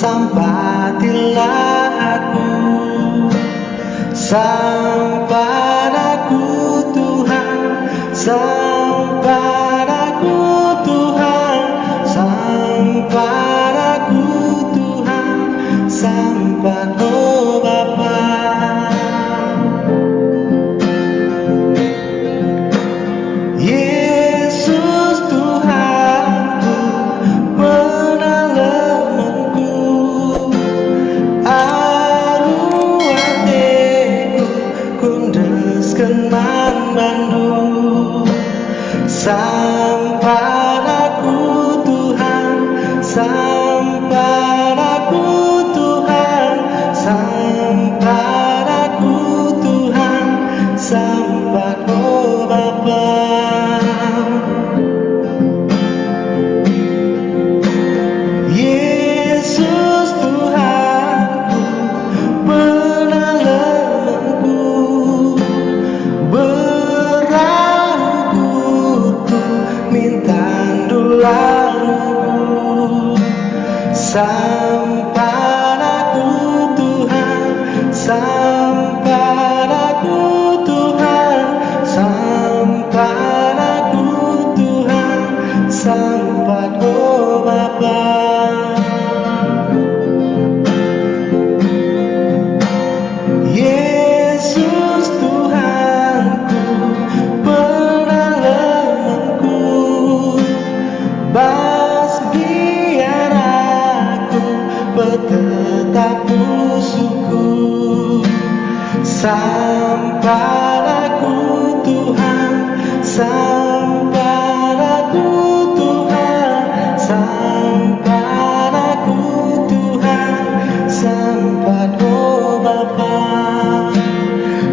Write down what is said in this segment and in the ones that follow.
Sampailah aku, sampai aku Tuhan, sampai aku Tuhan, sampai aku Tuhan, sampai oh Bapa. Yesus Tuhanku, penalamanku, mandu, sampai aku Tuhan, sampai aku Tuhan, sampai aku Tuhan, sampai oh Bapa. Yesus Tuhanku, penalamanku, sampai aku Tuhan, sampai aku Tuhan, sampai aku Tuhan, sampai oh Bapa. Yesus Tuhanku, penalamanku, tetap musuhku, sampai aku Tuhan, sampai aku Tuhan, sampai aku Tuhan, sampai oh Bapa,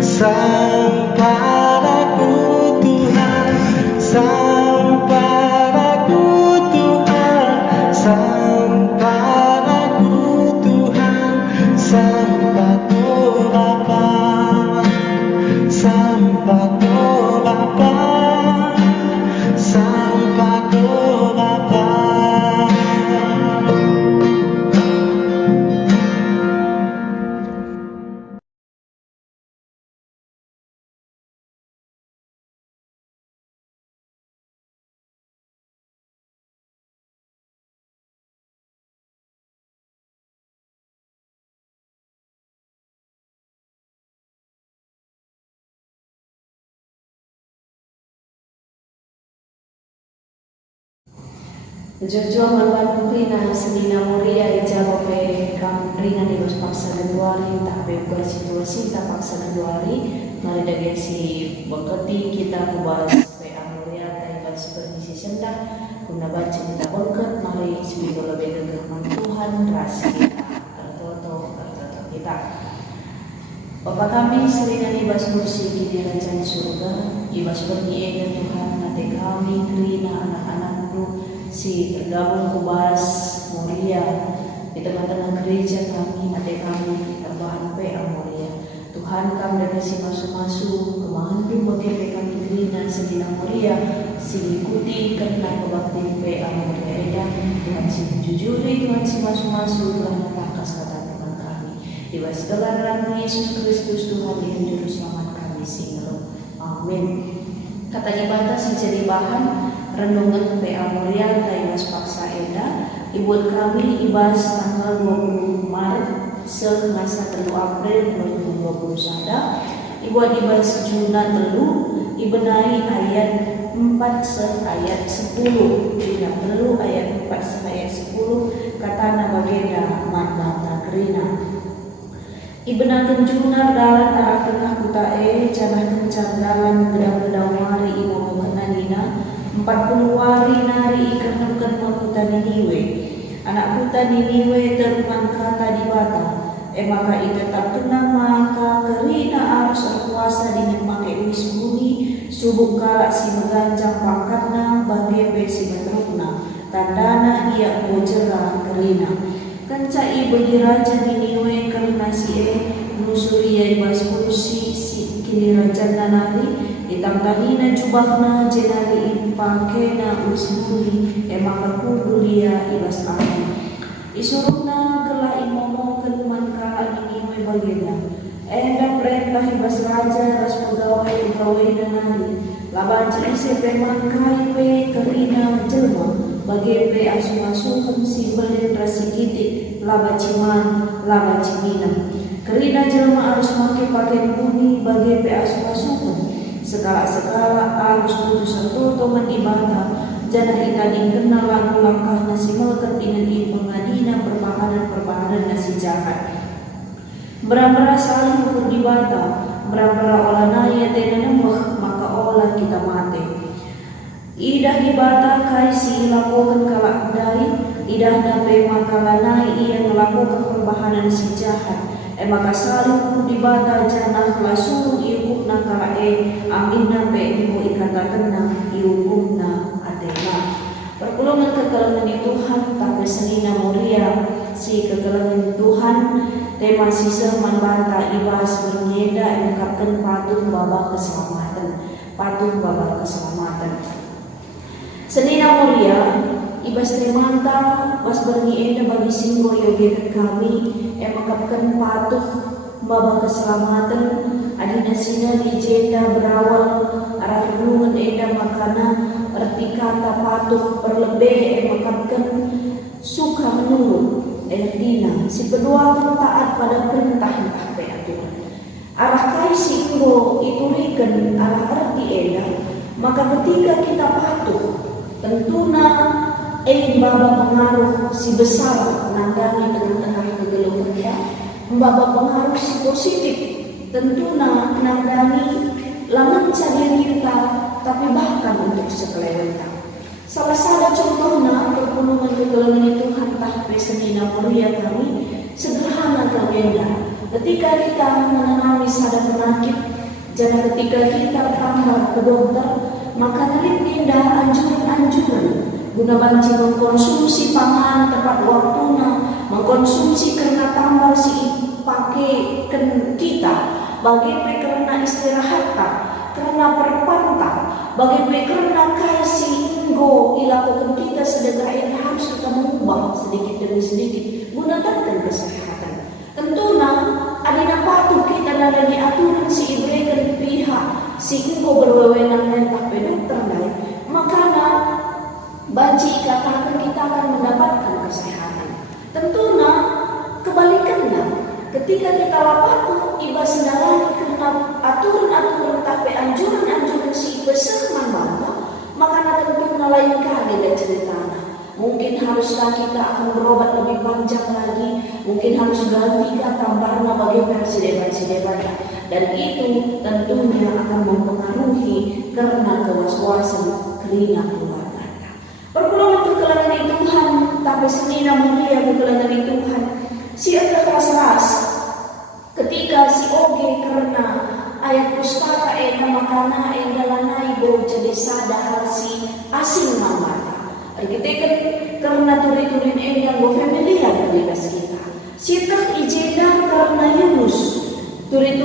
sampai aku Tuhan, sampai aku Tuhan, sampai sampai oh Bapa, sampai oh Bapa, sampai oh Bapa. Jujur membantu Rina sedina muria dijawab kam Rina di paksa Januari tak bebas situasi tak paksa Januari mari dari si beketi kita membahas PA muria taikan seperti sendak guna baca kita berkat mari sebelum lebih dekat Tuhan rasa kita tertoto kita. Bapa kami sering ibas kursi di kerajaan surga ibas berniaga Tuhan nanti kami Rina anak-anakku si tergabung kubas mulia di tengah-tengah gereja kami, nanti kami tambahan PA mulia. Tuhan kami dari si masuk-masuk kemahandu bagi kami Rina sedina mulia si ikuti karena kebakti PA mulia ya Tuhan si jujuri Tuhan si masuk-masuk Tuhan pangkas kata Tuhan kami di bawah segala nama Yesus Kristus Tuhan yang juru selamat kami singgung amin. Kata ibadah si jadi bahan renungan PA mulia Taimas Paksa Eda Ibu kami ibas tanggal 20 Maret semasa 3 April 2021 Ibu ibas juna telu ibenai ayat 4 ayat 10 tidak telu ayat 4 ayat 10 katana bagenda mandata kerina Ibenakan juna dalam arah tengah kutae canah kencar dalam gedang-gedang mari ibu mengenanina 40 wari nari ikan-ikan makuta Niniwe. Anak kuta Niniwe teruman kata di bata. maka ita tak tenang maka kerina harus berpuasa dengan pakai wis bumi subuh kala si meganjang pangkatna bagi besi metrukna tandana ia bojera kerina kencai bagi raja diniwe karena si nusuri ia ibas kursi si kini raja nanari ditangkanina jubahna jenari ipakena wis bumi maka kudu dia ibas ani isuruna gelah imomo kenuman kala ini bagina enda perintah ibas raja ras pegawai nanari laban isi pemangkai pe kerina jelma bagi pe asuh-asuhan si belin rasi kitik laba ciman laba cimina kerina jelma harus pakai bumi bagi pe asuh-asuhan segala harus putus satu toman ibadah jana ita dingkena lagu langkah nasi melker dengan pengadina perbahanan nasi jahat beramara saling ukur dibata beramara olah naya tena nembah maka olah kita mati idah dibata kai si lakukan kalak dari idah nabe maka lanai ia melakukan perbahanan si jahat maka saling ukur dibata jana langsung iukuk na kalak amin nabe ibu ikata tenang iukukna perpulungan kekelangan Tuhan tapi senina mulia si kekelangan Tuhan tema sisa membantah ibas bernyeda mengungkapkan patuh babak keselamatan senina mulia ibas temanta pas bernyeda bagi singgo yogi kami mengungkapkan patuh babak keselamatan adina sina dijeda berawal arah perlungan eda makana arti kata patuh perlebih mengungkapkan suka menurut dina si kedua taat pada perintah aturan arah kai si inggo iturikan arah arti eda maka ketika kita patuh tentuna baba pengaruh si besar nandani tengah-tengah kegeluhan kita baba pengaruh si positif tentuna nandani laman cari kita tapi bahkan untuk sekeliling salah satu contohnya perpulungan kegelangan Tuhan tahpe senina mulia kami sederhana kagenda ketika kita mengalami sadar penyakit jana ketika kita tambah ke dokter maka nalit tindak anjuran guna banci mengkonsumsi pangan tepat waktunya mengkonsumsi karena tambah si pakai kita bagi karena istirahat karena perpantang bagi karena kasih inggo ilakukan kita sedekah ini harus kita mengubah sedikit demi sedikit gunakan kesehatan tentunya adina patuh kita nadani aturan si ibrekan pihak si inggo berwewenang dan tak dokter lain makanya banci katakan kita akan mendapatkan kesehatan tentunya kebalikannya ketika kita patuh ibas nadani karena aturan tapi anjuran si besar membantah maka tentunya lain kali dan ceritanya mungkin haruslah kita akan berobat lebih panjang lagi mungkin harus ganti tambahnya bagi versi debat dan itu tentunya akan mempengaruhi karena kewaswasan kerina keluarga perpulungan kekelangan Tuhan tapi senina mulia kekelangan Tuhan si keras ketika si oge karena ayat pustaka makana dalanai bo jadi sadar si asing mamata argitekan karena turin yang bo familiar dengan kita sita ijeda karena Yunus turin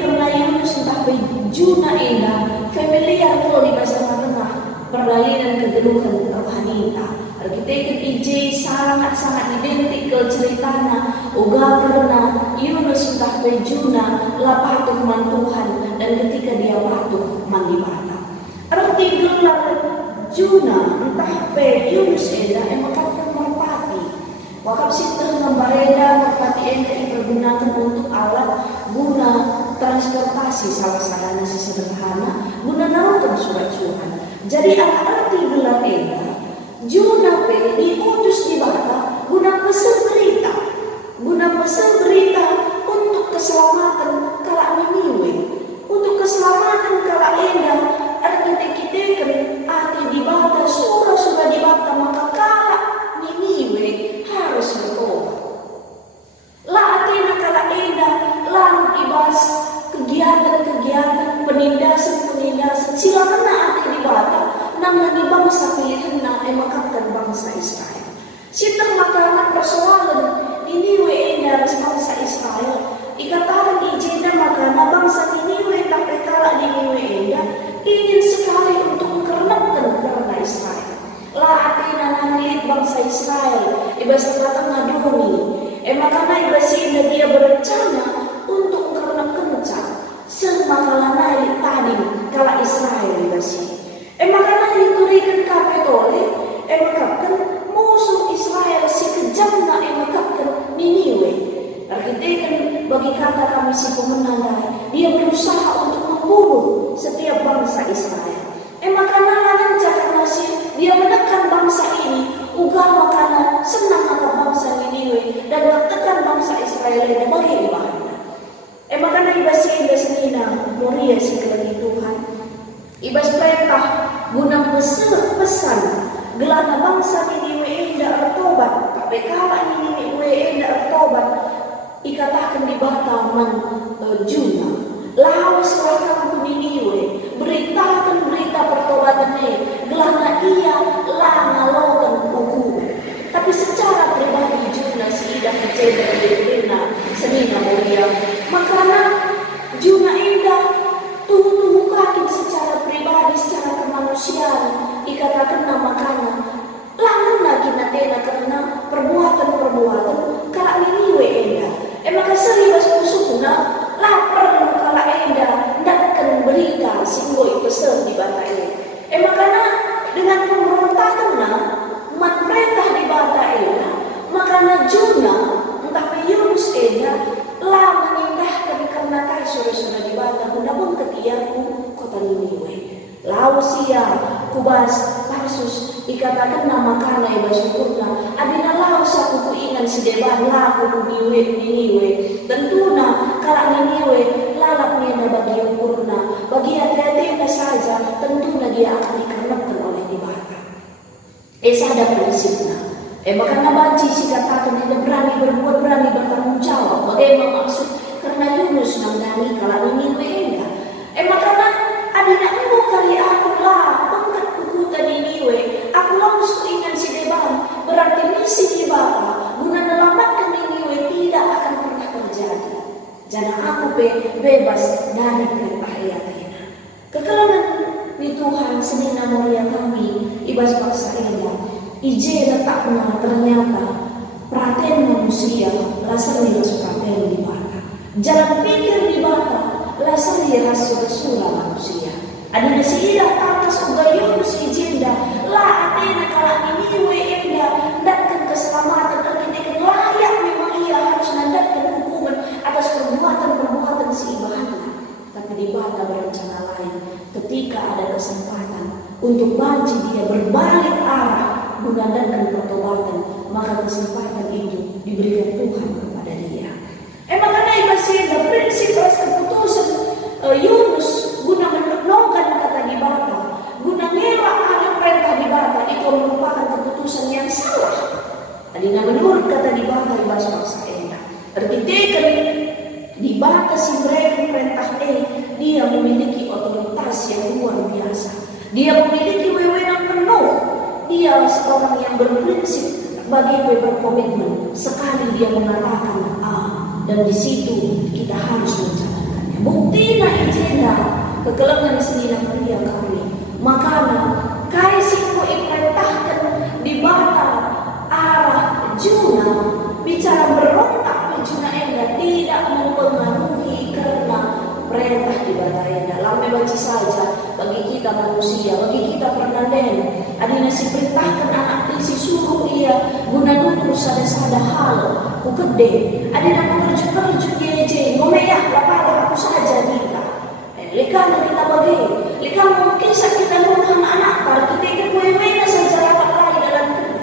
karena Yunus entah bejuna familiar ko di bahasa tengah perdalian kegeluhan rohanita argitekan ije sangat identik ke ceritana uga karena Yunus entah bejuna lapatuh man Tuhan dan ketika dia patuh mandi bata arti gelar Juna entah pe Yunus mengatakan merpati wakaf sitah membareda merpati dipergunakan untuk alat guna transportasi salah sarana sederhana guna narukan surat-surat jadi arti gelar Juna pe diutus di bata guna pesan berita untuk keselamatan kala Niniwe untuk keselamatan kala Enda arti di bata surah di bata maka kala Niniwe harus bertobat la atina kala ibas kata ngadoni. Makana ibas inda dia berencana untuk karena kencang semakalana tadi kala Israel ibasi. Makana diturikan kapetole, makakan musuh Israel si kejam na makakan Niniwe. Artikan bagi kata kami si pemenang, dia berusaha untuk membunuh setiap bangsa Israel. Makana lanan cakap nasi dia menekan bangsa ini, uga makana senang akan bangsa Niniwe dan menekan bangsa Israel ini bagi ibadah. Makana ibas inda senina muria si kelagi Tuhan. Ibas perintah guna pesan gelana bangsa Niniwe inda bertobat, tapi kala Niniwe inda bertobat, ikatakan di bataman Juna. Lalu serahkan ke Niniwe, beritakan berita pertobatan gelana ia langalokan hukum. Tapi secara pribadi Juna tidak kecewa dengan senina mulia. Makanya Juna indah tuh kaki secara pribadi, secara kemanusiaan, ikatakan makanya lalu lagi natena karena perbuatan kala Niniwe indah. Maka seribas musuhna lapar kala indah datkan berita singgoi pesan di bata ini. Makanya dengan pemberontakanna man perintah di bata ini, makanya Juna entah Yunus indah lah mengindahkan karena kai sore-sore di bata menabung ketiaku kota Niniwe. Lau sia kubas Tarsus ikatakan nama kana ibas syukurna adina lau saku kuingan si deban laku ku Niniwe. Tentuna kala Niniwe lalap niana bagi ukurna, bagi hati-hati saja tentuna dia akan dikarnapkan oleh di bata. Sada prinsipna. Makanya banci si katakan tidak berani berbuat, berani bertanggung jawab. Bagaimana maksud? Karena Yunus nangani kala Niniwe indah. Makanya adina engkau kali aku lah pengkat kukuta Niniwe. Aku langsung ingat si deban. Berarti misi di bawah guna melamatkan Niniwe tidak akan pernah terjadi. Jangan aku bebas dari perintah ayatina. Kekalangan di Tuhan senina mulia kami ibas bangsa indah. Ije letaknya ternyata perhatian manusia lasar ras perhatian di bata. Jalan pikir di bata lasar ras surah manusia. Ada nasi ilah atas ugayun si jenda lah atena kala Niniwe indah datkan keselamatan terkini layak memang ia harus nandatkan hukuman atas perbuatan si ibahana. Tapi di bata berencana lain ketika ada kesempatan untuk banci dia berbalik arah mengandalkan pertobatan, maka kesempatan itu diberikan Tuhan kepada dia. Makanya ibasnya prinsip atas keputusan Yunus guna menolkan kata di bata, guna ngelak arah perintah di bata itu merupakan keputusan yang salah. Adina menurut kata di bata ibas bangsa enak. Artikan di bata si mereka perintah dia memiliki otoritas yang luar biasa. Dia memiliki wewenang penuh. Dia seorang yang berprinsip bagi berkomitmen. Sekali dia mengatakan dan di situ kita harus menjalankannya. Buktinya ijena kegelangan senina mulia kami. Makanya kai singko iperintahkan di bata arah Juna bicara berontak Juna enggak tidak mempengaruhi karena perintah di bata enggak. Lame baca saja bagi kita manusia, bagi kita pernaden. Adina si perintahkan anak si suruh ia guna nutur sada hal ku gede. Adina mengerjuk dia ngomeyah lapala aku saja kita. Likan kita bagi, likan mungkin kita nuruh anak-anak para kita ikut wewe saja rapat lari dalam kita.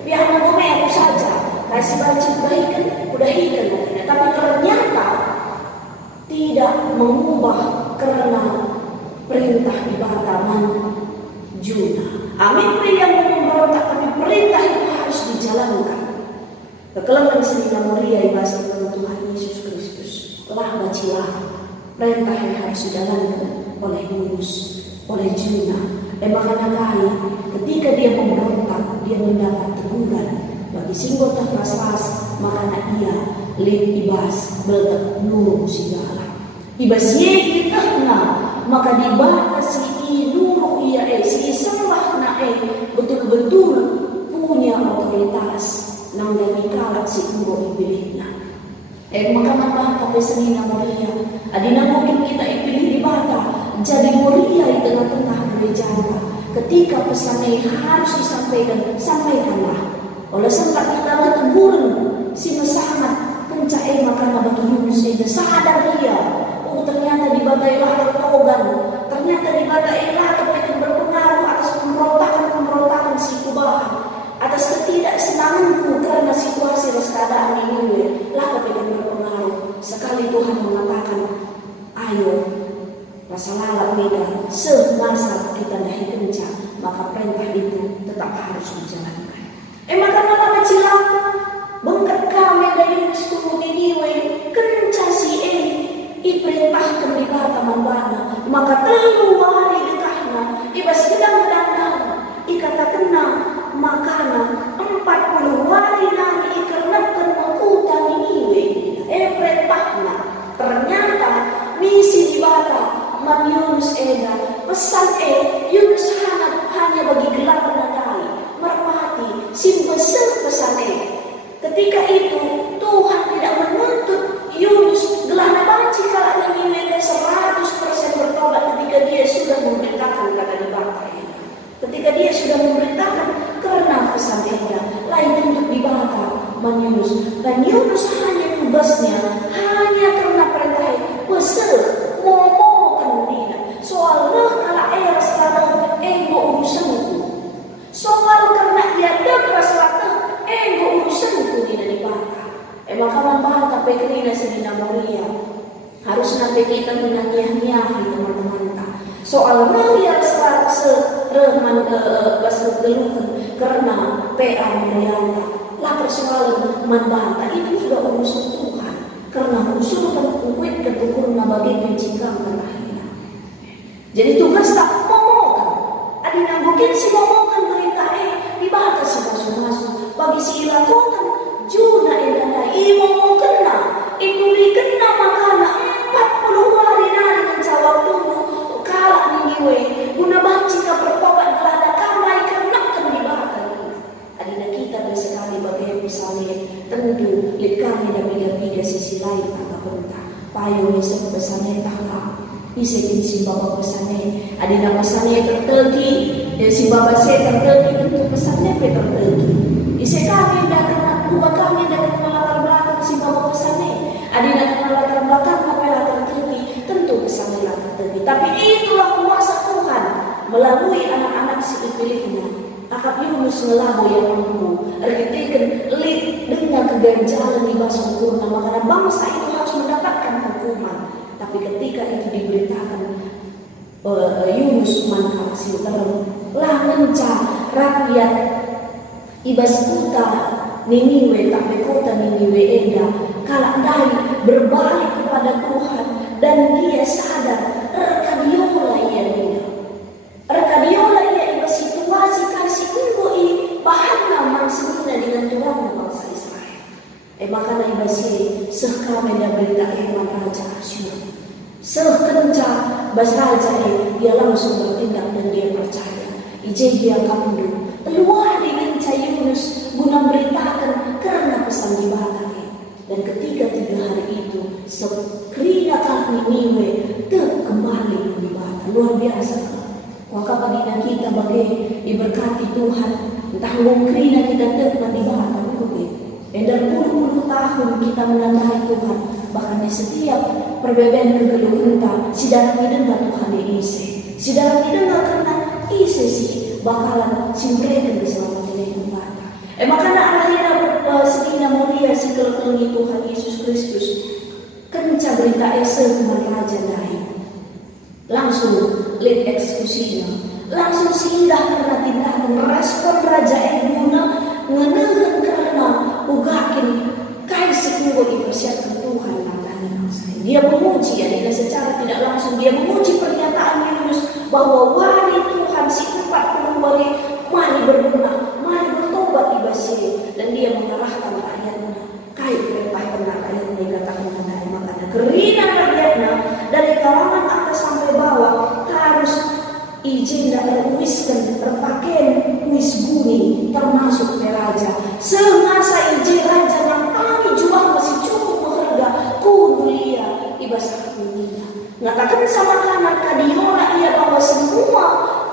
Biar ngomeyah aku saja. Kasih baca kebaikan, udahikan mungkin. Tapi ternyata tidak mengubah karena perintah di bataman Juna. Amin yang memberontak, tapi perintah itu harus dijalankan. Kekelangan senina mulia ibas Tuhan Yesus Kristus telah bacilah perintah yang harus dijalankan oleh Yunus, oleh Juna. Makanya kali ketika dia memberontak, dia mendapat teguran bagi singgota keras, makanya ia lip ibas belak nurung segala. Ibas ye kita maka dibatasi nurung ia si sembah betul-betul punya otoritas nang dami kalak si Umbo ibilih na. Maka mabata pesanina Moria, adina mungkin kita ipilih di bata, jadi Moria di tengah-tengah gereja. Ketika pesannya harus disampaikan, sampaikanlah. Oleh sempat kita teguran, si sangat pencahaya maka bagi Yunus itu sadar dia. Oh ternyata di bata ilah tertogan, ternyata di bata ilah itu berpengaruh atas pemberontakan si kubahan, atas ketidaksenanganku karena situasi dan keadaan ini. Lah kepengen berpengaruh. Sekali Tuhan mengatakan, ayo rasa lalap beda, semasa kita dahi kencang, maka perintah itu tetap harus dijalankan. Maka nama cilang, bengkat kami dari Yunus Niniwe, kencang si diperintahkan di bata manbana, maka telu hari dekahna, ibas gedang-gedang, ikata kena makanan 40 hari nani ikarnakan mengkuta Niniwe, perintahna, ternyata misi di bata man Yunus eda pesan Yunus hanya bagi gelar nadai merpati simbesen pesan ketika itu Tuhan tidak menuntut Yunus gelar banci kalau Niniwe 100% bertobat ketika dia sudah memberitakan kata di bata ini. Ketika dia sudah memberitakan karena pesan eda lain untuk di bata man Yunus, dan Yunus hanya tugasnya hanya karena perintah pesan soal kalau sekarang urusan itu. Soal karena ia dekeras waktu urusan itu tidak dibantah. Maka membantah pekerina sedina Moria. Harus nanti kita menyanyi-nyanyi teman-teman. Soal Moria serahman geluhan karena PA Morianta. Lah persoalan membantah itu sudah urusan Tuhan. Karena usulkan kuit ketukurna bagi pencikam terakhir. Jadi tugas tak momokan. Adina mungkin si momokan berita dibahas si masuk bagi si ilakokan juna indana momokan na itulikan na makana 40 hari nari menjawab tunggu kalah Niniwe guna banci ka bertobat gelada kamai kernakan dibahas. Adina kita bersekali bagi misalnya tentu lekani dan biga-biga sisi lain tak perintah payung yang pesannya tak Isekin si baba pesannya, adina pesannya tertegi, si baba saya tertegi tentu pesannya tertegi. Ise kami dah kena dua kami dah kena latar belakang si baba pesannya, adina kena latar belakang apa latar tertegi, tentu pesannya latar tertegi. Tapi itulah kuasa Tuhan melalui anak-anak si dipilihnya. Akap Yunus ngelabu yang mampu, artikan lid dengan keganjalan di basa kurna, maka bangsa itu harus mendapatkan hukuman. Tapi ketika itu diberitakan Yunus manka silterem lah ngenca rakyat ibas kota Niniwe tapi kota Niniwe eda kalak dari berbalik kepada Tuhan dan dia sadar rekadiola ia ibas situasi kasih kumboi bahan naman semina dengan Tuhan bangsa Israel. Makanya ibas sekame dan berita iman Raja Asyur sekenca bas raja dia langsung bertindak dan dia percaya dia kamdu keluar dengan Yunus guna beritakan karena pesan di bata dan ketika 3 hari itu sekrina kami Niniwe kembali di bata luar biasa. Maka padina kita bagi diberkati Tuhan entah ngomkrina kita di bata dan puluh-puluh tahun kita menandai Tuhan. Bahkan di setiap perbedaan kegeluhan si dalam hidupnya Tuhan diisi. Si dalam hidupnya karena isi si bakalan si mereka diselamatkan dari Tuhan. Makanya Allahnya segina mulia si kelenggi Tuhan Yesus Kristus. Kenca berita kepada Raja dari langsung lihat eksekusinya. Langsung singgah karena tindakan merespon Raja guna ngenehan karena ugakin kai sekunggu dipersiapkan Tuhan namanya. Dia memuji dia secara tidak langsung dia memuji pernyataan Yunus bahwa wari Tuhan si 40 wari mari berbenah, mari bertobat di Basir dan dia mengarahkan rakyatnya kai perintah benar ayat dikatakan mengenai makanya kerina rakyatnya dari kalangan atas sampai bawah harus izin dan uiskan berpakaian uis buni termasuk raja semasa Ngatakan sama kanan kadiola ia bahwa semua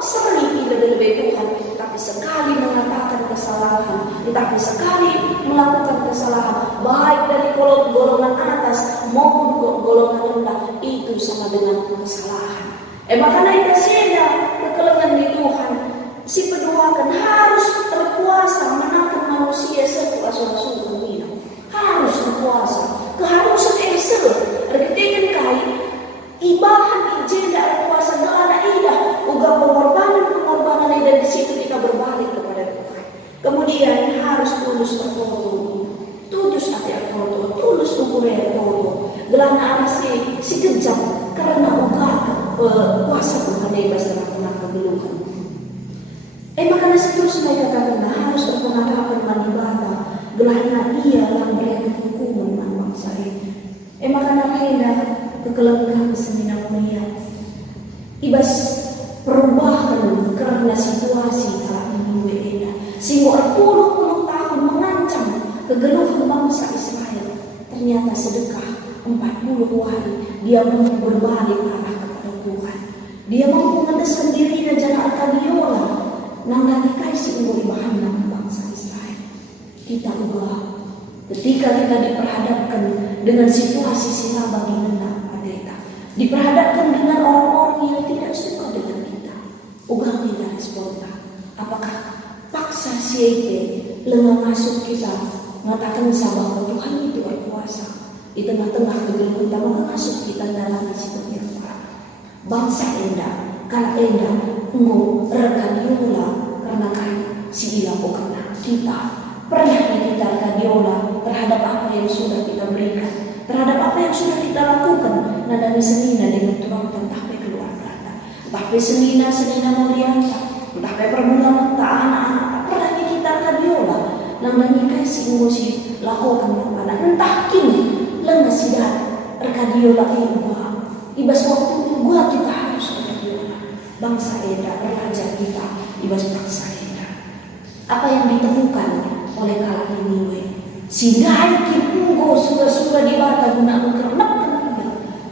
sering lebih Tuhan, tapi sekali mengatakan kesalahan, tapi sekali melakukan kesalahan, baik dari golongan atas maupun golongan rendah, itu sama dengan kesalahan. Makanya itu seda kekelengan di Tuhan. Si peduakan harus terpuasa menakan manusia serta asal-asal dunia. Harus terpuasa. Keharusan ese reketekan kai ibahan ijenda puasa gelana idah uga pengorbanan dan di situ kita berbalik kepada Tuhan. Kemudian harus tulus terfoto, tulus hati terfoto, tulus ukuran foto. Gelana arasi si kejam karena uga puasa Tuhan bebas tengah-tengah kegeluhan. Makanya seterusnya katakan harus terpengaruh manibata. Gelana ia yang berikan hukuman bangsa ini. Makanya hendak kekelengan semina mulia. Ibas perubahan karena situasi kala ini beda. Sehingga 40 tahun mengancam kegeluhan bangsa Israel. Ternyata sedekah 40 hari dia mampu berbalik arah kepada Tuhan. Dia mampu mendeskan dirinya jangan kadiola. Nang nalikai si umur bahan bangsa Israel. Kita ubah ketika kita diperhadapkan dengan situasi silaba di nenang adeta, diperhadapkan dengan orang-orang yang tidak suka dengan kita, ugang tidak spontan. Apakah paksa siapa lengah masuk kita mengatakan bahwa Tuhan itu berkuasa di tengah-tengah kegeluhan kita masuk kita dalam situ yang bangsa endah, kalau endah mau rekadiola karena kan si ilapo karena kita pernah kita kadiola terhadap apa yang sudah kita berikan, terhadap apa yang sudah kita lakukan. Nah dari senina dengan Tuhan tentang keluarga, tapi senina mulianta, tapi perbulan tak anak-anak pernah kita kadiola. Nah dari kasih emosi lakukan kepada entah kini lengah sidat kadiola ibas waktu gua kita harus kadiola bangsa Eda raja kita ibas bangsa Eda. Apa yang ditemukan oleh kala ini sidai kipunggo sudah di bata guna kernak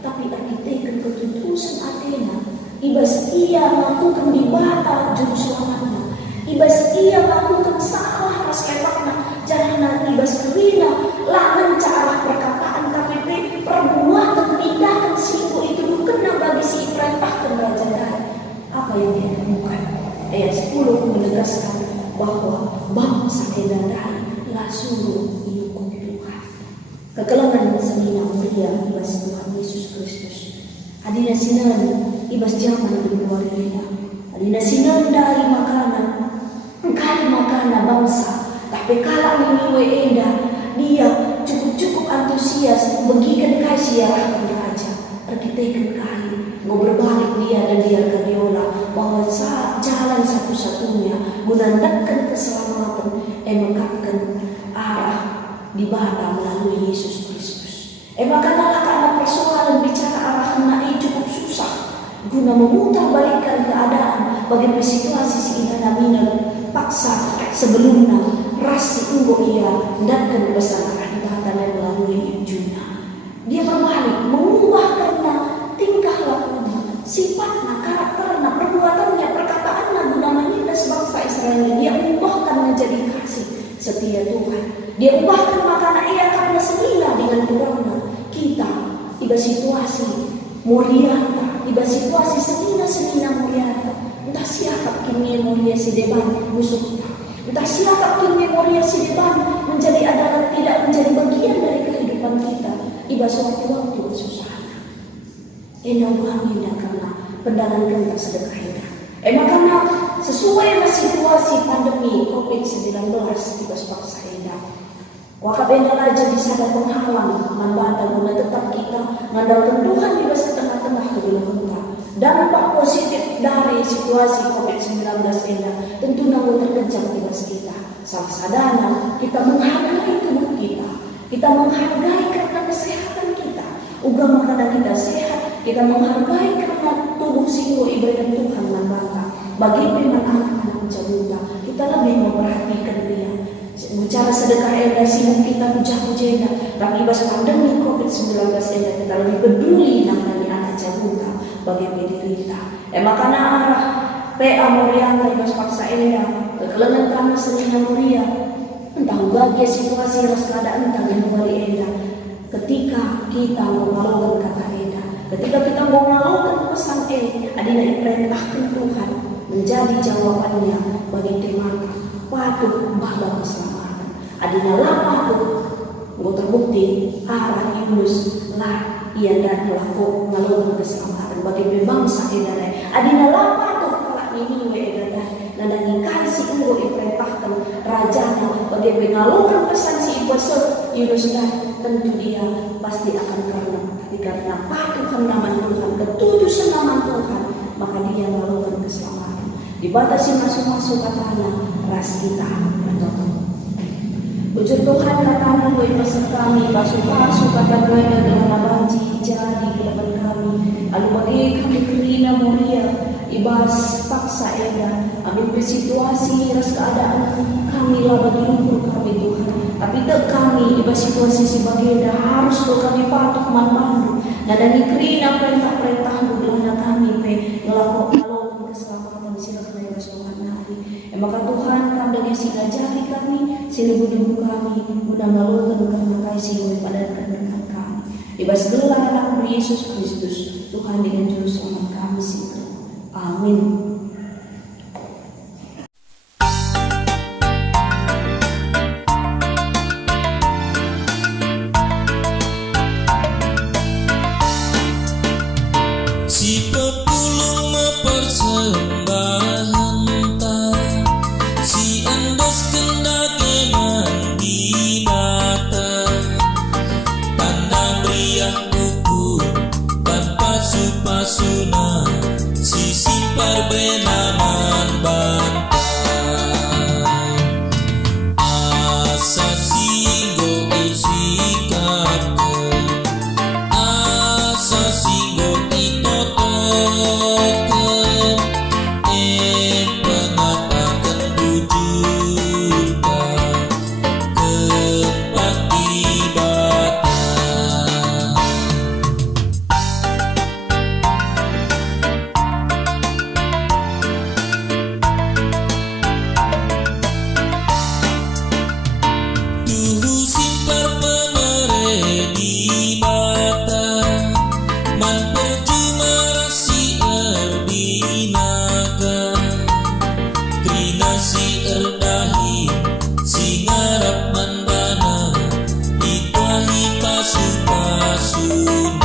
tapi arkitektur ketutusan Athena ibas ia melakukan di bata juru selamatnya ibas ia melakukan salah raskepakna jangan ibas kerina lahan cara perkataan tapi perbuatan tindakan siku itu kena bagi si perintahkan raja dari apa yang dia temukan. Ayat 10 menegaskan bahwa bangsa Edadai lah suruh dihukum Tuhan. Kekelengan semina mulia ibas Tuhan Yesus Kristus. Adina sinan ibas zaman kedua reda. Adina sinan dari makanan, kali makanan bangsa. Tapi kalau ini enda dia cukup antusias bagikan kasih arah raja. Arkitekan kain mau berbalik dia dan dia kadiola bahwa jalan satu-satunya menandakan keselamatan mengangkat arah di bawah melalui Yesus Kristus. Makanya karena persoalan bicara arah kena cukup susah guna memutar balikkan keadaan bagi situasi si inana paksa sebelumnya rasi unggo ia dan pesan arah di bawah melalui Juna. Dia berbalik mengubah karena tingkah lakunya, sifatnya, karakternya, perbuatannya, perkataannya guna menindas bangsa Israel. Dia ubahkan menjadi kasih setia Tuhan. Dia ubahkan makanya ia karena senila dengan Tuhannya. Kita tiba situasi muriata, tiba situasi senina muriata. Entah siapa kini mulia si depan musuh kita. Entah siapa kini mulia si depan menjadi adalah tidak menjadi bagian dari kehidupan kita. Iba sewaktu-waktu kesusahan. Wangi karena pendangan tak sedekah ini. Makanya sesuai dengan situasi pandemi COVID-19 iba sebangsa Eda. Wakab Eda aja bisa ada penghalang membantah guna tetap kita mengandalkan Tuhan di tengah-tengah kegeluhan kita. Dampak positif dari situasi COVID-19 Eda tentu namun terkejar di kita. Salah sadana kita menghargai tubuh kita. Kita menghargai karena kesehatan kita. Uga makanan kita sehat. Kita menghargai karena tubuh siku ibadah Tuhan membantah. Bagi firman anak-anak menjaga kita lebih memperhatikan dia. Bicara sedekah eda sibuk kita puja-puja. Tapi pas pandemi COVID-19 eda kita lebih peduli namanya anak jaga sinta bagi pedirita. Makana arah pe amorian terus paksa enda kekelengan kami senina muria entah bagai situasi ras keadaan entah kembali enda ketika kita mengalukan kata enda, ketika kita mengalukan pesan adina diperintahkan Tuhan menjadi jawabannya bagi temaka patuh bahwa keselamatan adina lama tuh gue terbukti arah Yunus lah ia dan melakukan mengalukan keselamatan bagi bangsa enda adina lama tuh ini eda dan ningkari si unggu diperintahkan rajanya bagi mengalukan pesan si ibu Yunus tentu dia pasti akan karena patuh nama Tuhan, ketujuan nama Tuhan, maka dia melakukan keselamatan. Dibatasi masuk-masuk katanya ras kita. Ujar Tuhan katanya gue pesan kami, basuh-basuh kata gue dengan banci jadi di depan kami. Lalu bagi kami kerina mulia, ibas paksa eda, ambil situasi ras keadaan kami lah bagi ukur kami Tuhan. Tapi tak kami ibas situasi sebagai eda harus kami patuh mandu. Nah dan kerina perintah-perintah belanda kami pe ngelakukan keselamatan silakan ibas Tuhan hari. Maka Tuhan kami sila jari kami, sila budu kami, mudah melakukan karena kasih pada dengan kami. Ibas gelar anak Yesus Kristus, Tuhan dengan juru selamat kami sila. Amin. Si pepulung mempersembahan si endos kendakeman di mata pandang beriah buku tanpa supasuna sisi perbenaman bantang asa singgo isikapkan asa singgo itotokan pengatakan bujurkan kepakibatan. Tuhu simpar pemere di mata man percuma rasi erbinaga krina si erdahi si ngarap mandana itahi pasu-pasuna